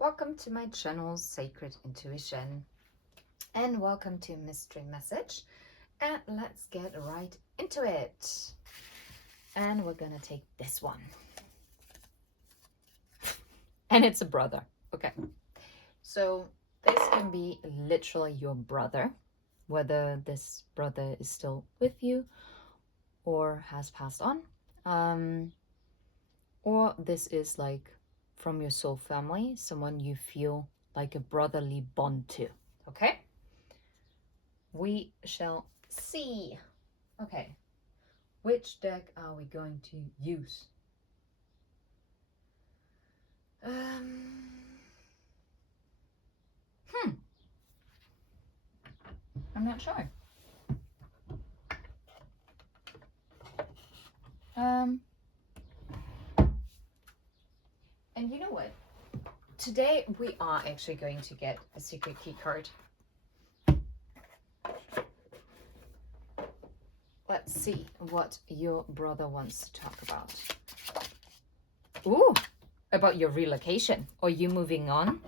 Welcome to my channel, Sacred Intuition, and welcome to Mystery Message. And let's get right into it. And we're gonna take this one. And it's a brother. Okay. So this can be literally your brother, whether this brother is still with you or has passed on. Or this is like from your soul family, someone you feel like a brotherly bond to. Okay? We shall see. Okay. Which deck are we going to use? I'm not sure. And you know what? Today we are actually going to get a secret key card. Let's see what your brother wants to talk about. Ooh, about your relocation or you moving on,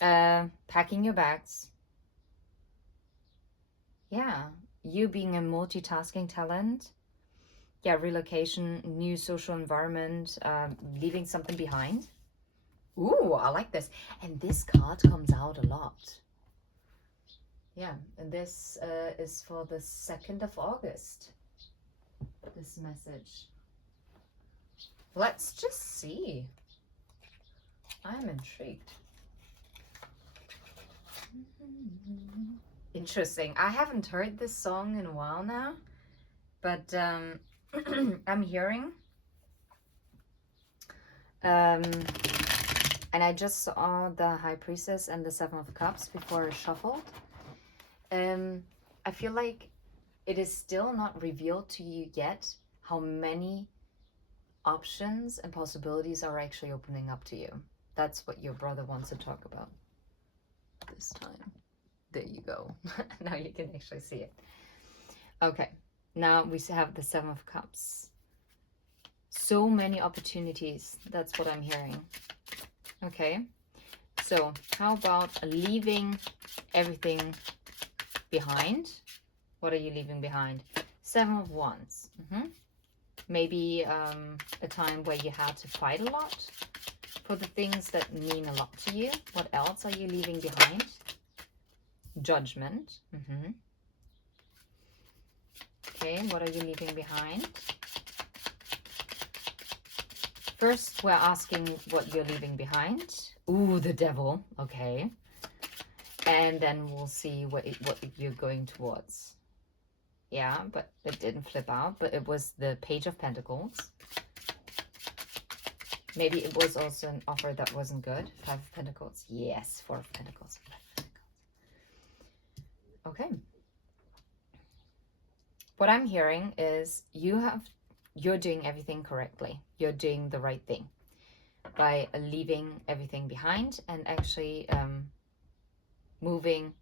packing your bags. Yeah, you being a multitasking talent. Yeah, relocation, new social environment, leaving something behind. Ooh, I like this. And this card comes out a lot. Yeah, and this is for the 2nd of August. This message. Let's just see. I'm intrigued. Interesting. I haven't heard this song in a while now, but I'm hearing. And I just saw the High Priestess and the 7 of Cups before I shuffled. I feel like it is still not revealed to you yet how many options and possibilities are actually opening up to you. That's what your brother wants to talk about this time. There you go. Now you can actually see it. Okay, now we have the 7 of Cups. So many opportunities. That's what I'm hearing. Okay, so how about leaving everything behind? What are you leaving behind? 7 of Wands. Maybe a time where you had to fight a lot for the things that mean a lot to you. What else are you leaving behind? Judgment. Okay, what are you leaving behind? First, we're asking what you're leaving behind. Ooh, the Devil. Okay. And then we'll see what you're going towards. Yeah, but it didn't flip out. But it was the Page of Pentacles. Maybe it was also an offer that wasn't good. 5 of Pentacles. Yes, 4 of Pentacles. 5 of Pentacles. Okay. What I'm hearing is you're doing everything correctly. You're doing the right thing by leaving everything behind and actually moving,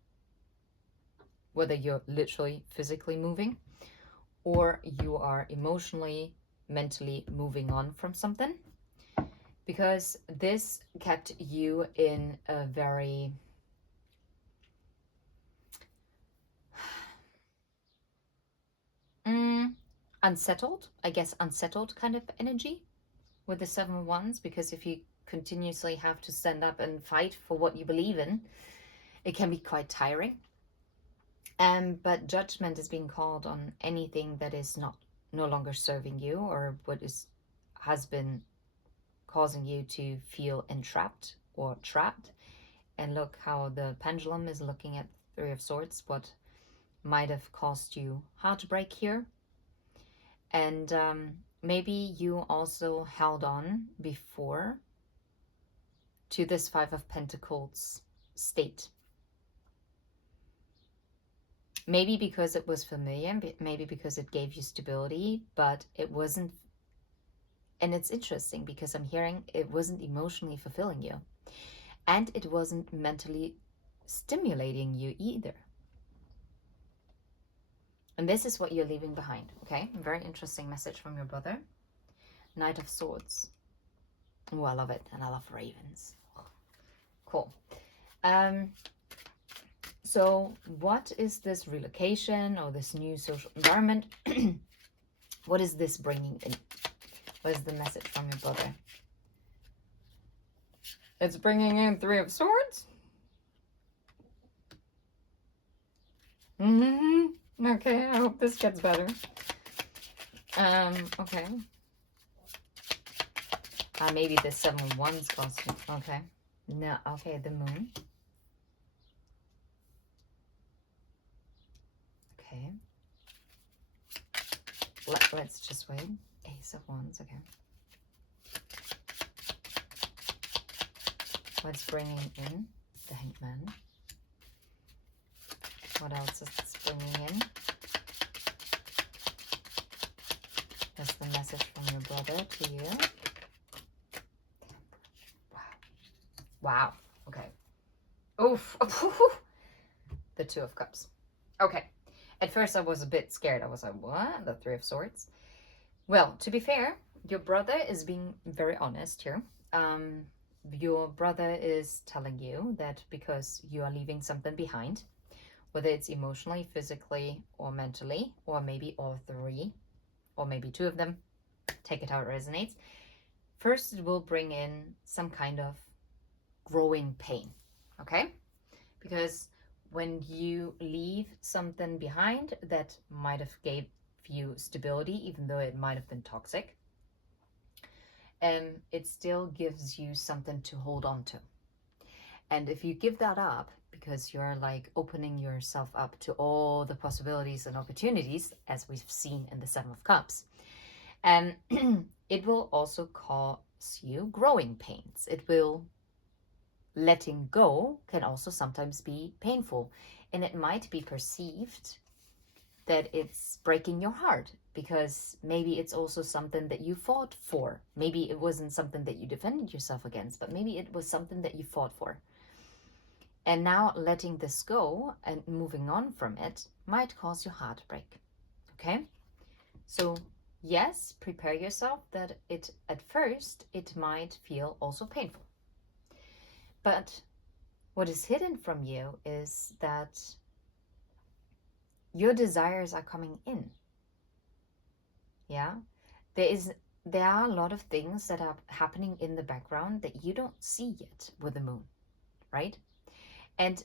whether you're literally physically moving or you are emotionally, mentally moving on from something, because this kept you in a very unsettled kind of energy with the 7 of Wands, because if you continuously have to stand up and fight for what you believe in, it can be quite tiring. But judgment is being called on anything that is no longer serving you, or what has been causing you to feel entrapped or trapped. And look how the pendulum is looking at 3 of Swords, what might have caused you heartbreak here. And maybe you also held on before to this 5 of Pentacles state. Maybe because it was familiar, maybe because it gave you stability, but it wasn't. And it's interesting because I'm hearing it wasn't emotionally fulfilling you. And it wasn't mentally stimulating you either. And this is what you're leaving behind, okay? A very interesting message from your brother. Knight of Swords. Oh, I love it. And I love ravens. cool. So what is this relocation or this new social environment? What is this bringing in? What is the message from your brother? It's bringing in Three of Swords. Okay, I hope this gets better. Okay. Maybe the 7 of Wands cost you. Okay. No, okay, the Moon. Okay. Let's just wait. Ace of Wands, okay. What's bringing in? The Hanged Man. What else is this bringing in? That's the message from your brother to you. Wow. Okay. Oof. The Two of Cups. Okay. At first I was a bit scared. I was like, what? The Three of Swords? Well, to be fair, your brother is being very honest here. Your brother is telling you that because you are leaving something behind, whether it's emotionally, physically, or mentally, or maybe all three, or maybe two of them, take it how it resonates. First, it will bring in some kind of growing pain, okay? Because when you leave something behind that might have gave you stability, even though it might have been toxic, it still gives you something to hold on to. And if you give that up because you're like opening yourself up to all the possibilities and opportunities, as we've seen in the Seven of Cups, it will also cause you growing pains. It will, letting go can also sometimes be painful, and it might be perceived that it's breaking your heart because maybe it's also something that you fought for. Maybe it wasn't something that you defended yourself against, but maybe it was something that you fought for. And now letting this go and moving on from it might cause you heartbreak. Okay? So yes, prepare yourself that at first it might feel also painful. But what is hidden from you is that your desires are coming in. Yeah? There are a lot of things that are happening in the background that you don't see yet with the moon, right? And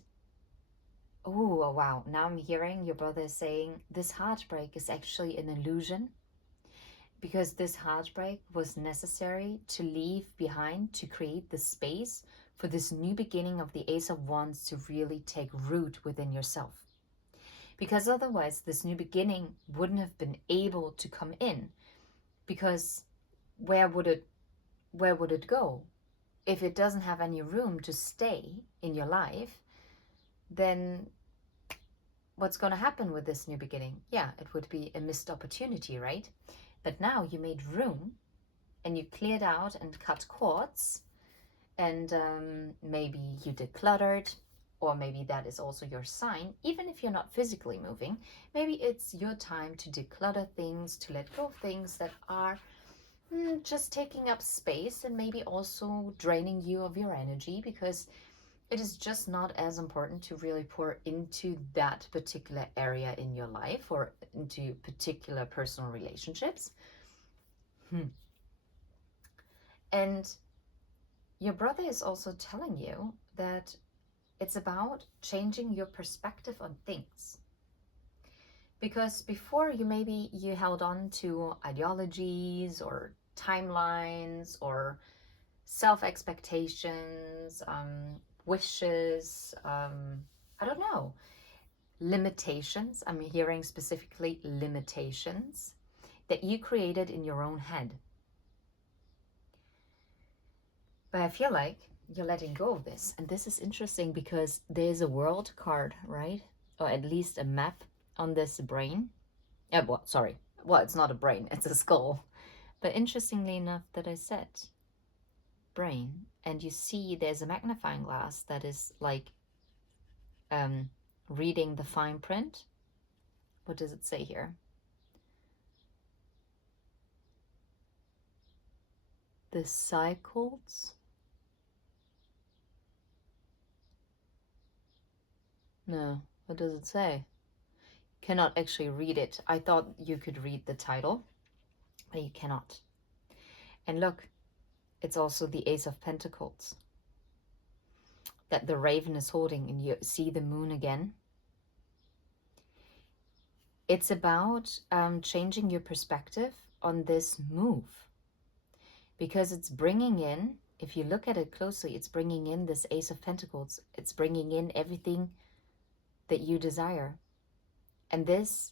oh, wow, now I'm hearing your brother saying this heartbreak is actually an illusion, because this heartbreak was necessary to leave behind to create the space for this new beginning of the Ace of Wands to really take root within yourself. Because otherwise this new beginning wouldn't have been able to come in, because where would it go? If it doesn't have any room to stay in your life, then what's going to happen with this new beginning? Yeah, it would be a missed opportunity, right? But now you made room and you cleared out and cut cords, and maybe you decluttered, or maybe that is also your sign. Even if you're not physically moving, maybe it's your time to declutter things, to let go of things that are just taking up space and maybe also draining you of your energy, because it is just not as important to really pour into that particular area in your life or into particular personal relationships. And your brother is also telling you that it's about changing your perspective on things. Because before you held on to ideologies or timelines or self-expectations, wishes, I don't know, limitations. I'm hearing specifically limitations that you created in your own head. But I feel like you're letting go of this. And this is interesting because there's a world card, right? Or at least a map on this brain. Well, it's not a brain, it's a skull. But interestingly enough that I said brain, and you see there's a magnifying glass that is like reading the fine print. What does it say here? The cycles No, what does it say? Cannot actually read it. I thought you could read the title, but you cannot. And look, it's also the Ace of Pentacles that the raven is holding, and you see the moon again. It's about changing your perspective on this move, because it's bringing in, if you look at it closely, it's bringing in this Ace of Pentacles. It's bringing in everything that you desire. And this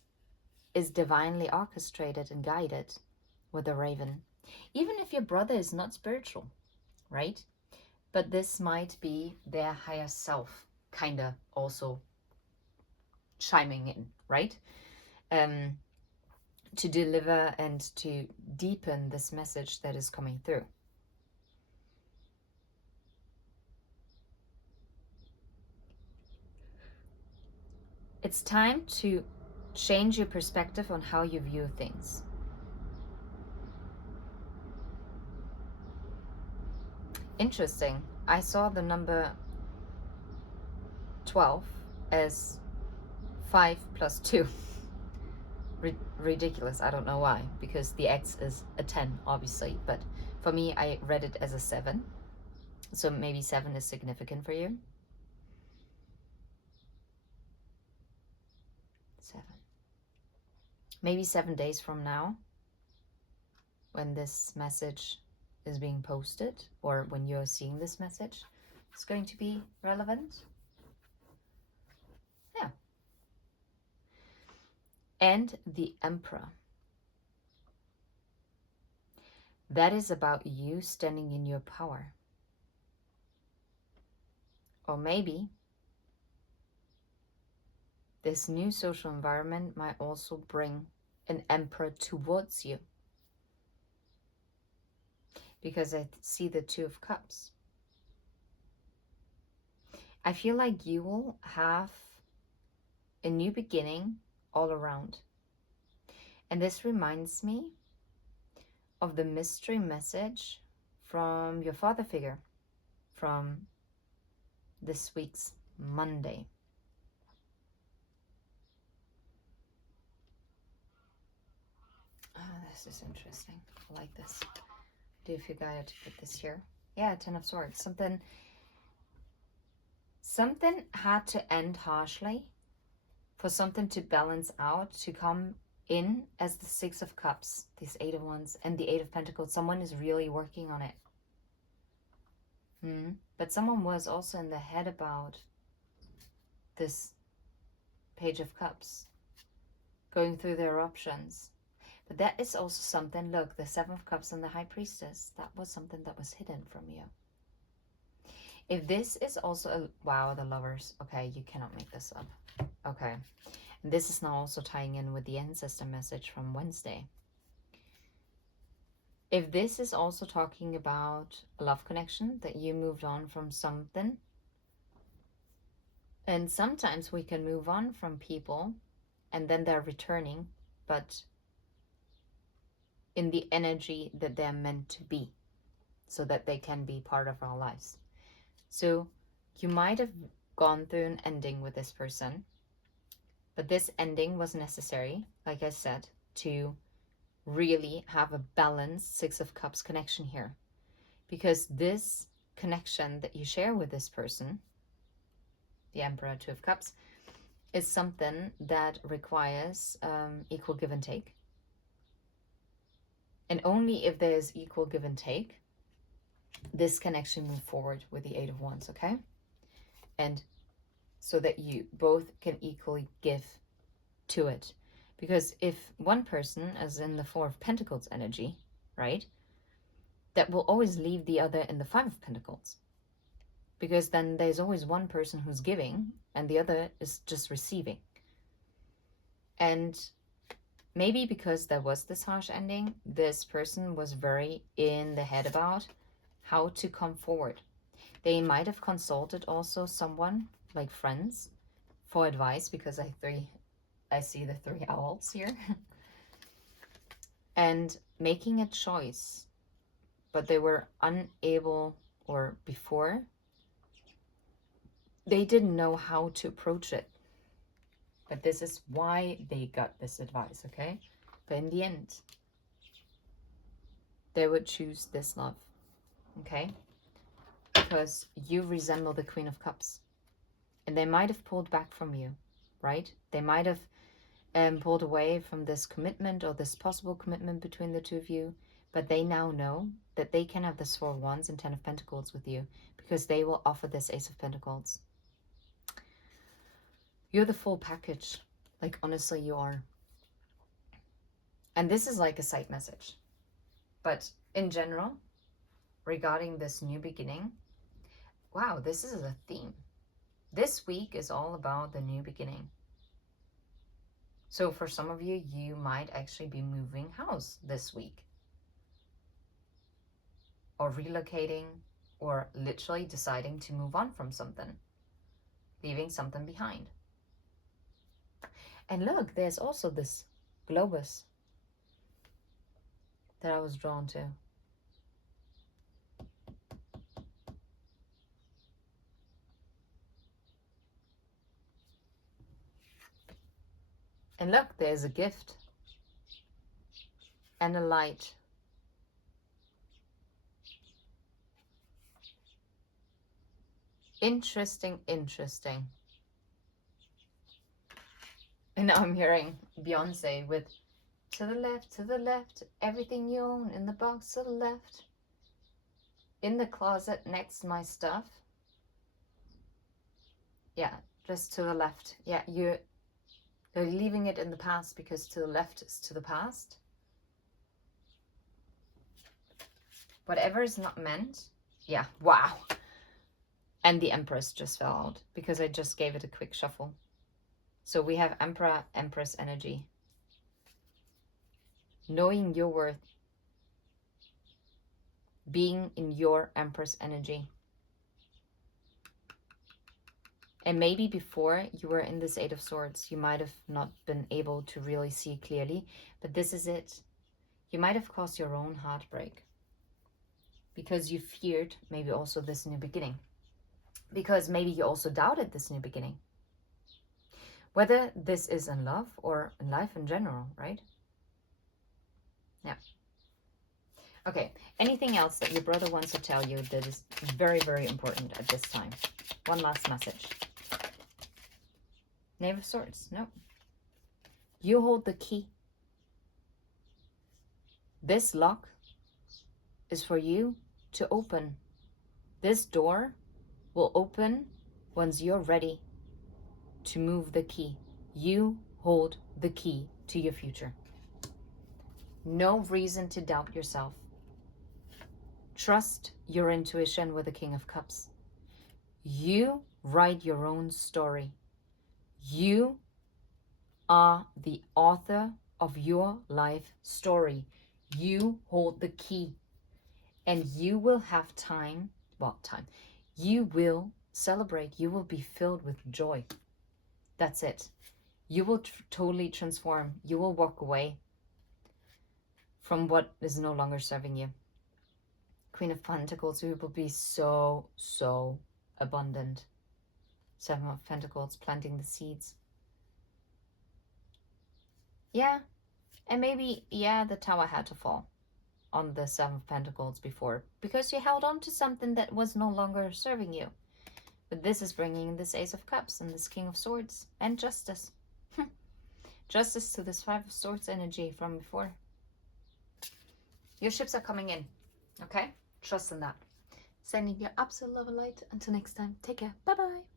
is divinely orchestrated and guided with a raven. Even if your brother is not spiritual, right? But this might be their higher self kind of also chiming in, right? To deliver and to deepen this message that is coming through. It's time to change your perspective on how you view things. Interesting. I saw the number 12 as 5 plus 2. Ridiculous. I don't know why, because the X is a 10, obviously. But for me, I read it as a 7. So maybe 7 is significant for you. 7. Maybe 7 days from now, when this message is being posted, or when you're seeing this message, it's going to be relevant. Yeah. And the Emperor. That is about you standing in your power. Or maybe this new social environment might also bring an emperor towards you. Because I see the Two of Cups. I feel like you will have a new beginning all around. And this reminds me of the mystery message from your father figure from this week's Monday. Oh, this is interesting. I like this. Do you feel guided to put this here? Yeah, Ten of Swords. Something had to end harshly for something to balance out, to come in as the Six of Cups, these Eight of Wands, and the Eight of Pentacles. Someone is really working on it. But someone was also in the head about this Page of Cups, going through their options. But that is also something, look, the Seven of Cups and the High Priestess, that was something that was hidden from you. If this is also a, wow, the Lovers. Okay, you cannot make this up. Okay. And this is now also tying in with the ancestor message from Wednesday. If this is also talking about a love connection, that you moved on from something, and sometimes we can move on from people and then they're returning, but in the energy that they're meant to be, so that they can be part of our lives. So you might have gone through an ending with this person, but this ending was necessary, like I said, to really have a balanced Six of Cups connection here. Because this connection that you share with this person, the Emperor, Two of Cups, is something that requires equal give and take. And only if there's equal give and take, this can actually move forward with the Eight of Wands, okay? And so that you both can equally give to it. Because if one person, as in the Four of Pentacles energy, right, that will always leave the other in the Five of Pentacles. Because then there's always one person who's giving and the other is just receiving. And maybe because there was this harsh ending, this person was very in the head about how to come forward. They might have consulted also someone, like friends, for advice, because I see the 3 owls here. And making a choice, but they were unable, or before, they didn't know how to approach it. But this is why they got this advice, okay? But in the end, they would choose this love, okay? Because you resemble the Queen of Cups. And they might have pulled back from you, right? They might have pulled away from this commitment or this possible commitment between the two of you. But they now know that they can have this Four of Wands and Ten of Pentacles with you because they will offer this Ace of Pentacles. You're the full package. Like, honestly, you are. And this is like a side message. But in general, regarding this new beginning, wow, this is a theme. This week is all about the new beginning. So for some of you, you might actually be moving house this week. Or relocating, or literally deciding to move on from something. Leaving something behind. And look, there's also this globus that I was drawn to. And look, there's a gift. And a light. Interesting, interesting. And now I'm hearing Beyonce with to the left, everything you own in the box to the left. In the closet next to my stuff. Yeah, just to the left. Yeah, you're leaving it in the past because to the left is to the past. Whatever is not meant. Yeah, wow. And the Empress just fell out because I just gave it a quick shuffle. So we have Emperor, Empress energy. Knowing your worth. Being in your Empress energy. And maybe before you were in this Eight of Swords, you might have not been able to really see clearly. But this is it. You might have caused your own heartbreak. Because you feared maybe also this new beginning. Because maybe you also doubted this new beginning. Whether this is in love or in life in general, right? Yeah. Okay, anything else that your brother wants to tell you that is very, very important at this time? One last message. Knave of Swords, no. You hold the key. This lock is for you to open. This door will open once you're ready to move the key. You hold the key to your future. No reason to doubt yourself. Trust your intuition with the King of Cups. You write your own story. You are the author of your life story. You hold the key. And you will have time. You will celebrate. You will be filled with joy. That's it. You will totally transform. You will walk away from what is no longer serving you. Queen of Pentacles, you will be so, so abundant. Seven of Pentacles, planting the seeds. Yeah, and maybe, yeah, the tower had to fall on the Seven of Pentacles before because you held on to something that was no longer serving you. But this is bringing this Ace of Cups and this King of Swords and justice. Justice to this Five of Swords energy from before. Your ships are coming in, okay? Trust in that. Sending you absolute love and light. Until next time, take care. Bye-bye.